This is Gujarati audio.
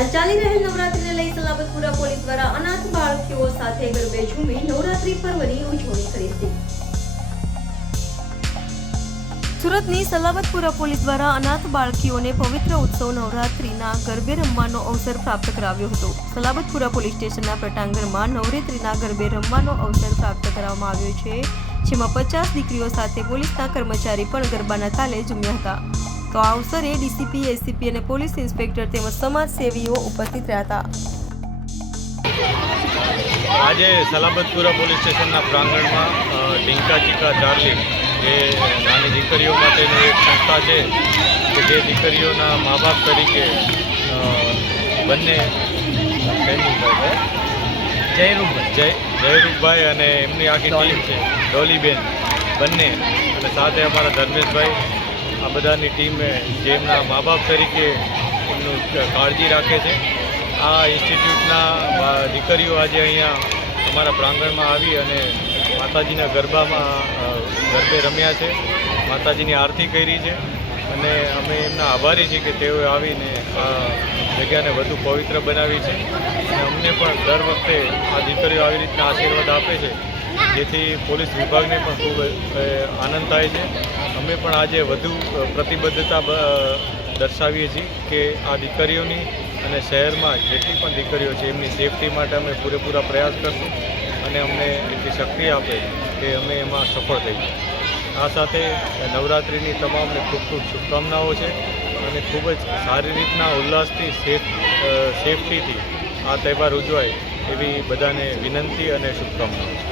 હાલ ચાલી રહેલ નવરાત્રીને લઈ સલાબતપુરા પોલીસ દ્વારા અનાથ બાળકીઓ સાથે ગરબે ઝૂમી નવરાત્રી પર્વની ઉજવણી કરી હતી। સુરતની સલાબતપુરા પોલીસ દ્વારા અનાથ બાળકીઓને પવિત્ર ઉત્સવ નવરાત્રીના ગરબે રમવાનો અવસર પ્રાપ્ત કરાવ્યો હતો। સલાબતપુરા પોલીસ સ્ટેશનના પ્રટાંગણમાં નવરાત્રીના ગરબે રમવાનો અવસર પ્રાપ્ત કરવામાં આવ્યો છે, જેમાં 50 દીકરીઓ સાથે પોલીસના કર્મચારી પણ ગરબાના તાલે ઝૂમ્યા હતા। તો આ અવસરે ડીસીપી, એસીપી અને પોલીસ ઇન્સ્પેક્ટર તેમજ સમાજસેવીઓ ઉપસ્થિત રહ્યા હતા। આજે સલાબતપુરા પોલીસ સ્ટેશનના પ્રાંગણમાં ઢીંકા ચીકા ચાર્લી જે નાની દીકરીઓ માટેની એક સંસ્થા છે કે જે દીકરીઓના મા બાપ તરીકે બંને જયરૂપભાઈ અને એમની આખી ટીમ છે, ડોલીબેન બંને, અને સાથે અમારા ધર્મેશભાઈ, આ બધાની ટીમે જેમના મા બાપ તરીકે એમનું કાળજી રાખે છે। આ ઇન્સ્ટિટ્યૂટના દીકરીઓ આજે અહીંયા અમારા પ્રાંગણમાં આવી અને માતાજીના ગરબે રમ્યા છે, માતાજીની આરતી કરી છે, અને અમે એમના આભારી છીએ કે તેઓએ આવીને આ જગ્યાને વધુ પવિત્ર બનાવી છે। અને અમને પણ દર વખતે આ દીકરીઓ આવી રીતના આશીર્વાદ આપે છે, જેથી પોલીસ વિભાગને પણ ખૂબ આનંદ થાય છે। અમે પણ આજે વધુ પ્રતિબદ્ધતા દર્શાવીએ છીએ કે આ દીકરીઓની અને શહેરમાં જેટલી પણ દીકરીઓ છે એમની સેફટી માટે અમે પૂરેપૂરા પ્રયાસ કરશું અને અમને એટલી શક્તિ આપે કે અમે એમાં સફળ થઈએ। આ સાથે નવરાત્રિની તમામને ખૂબ ખૂબ શુભકામનાઓ છે અને ખૂબ જ સારી રીતના ઉલ્લાસથી સેફટીથી આ તહેવાર ઉજવાય એવી બધાને વિનંતી અને શુભકામનાઓ છે।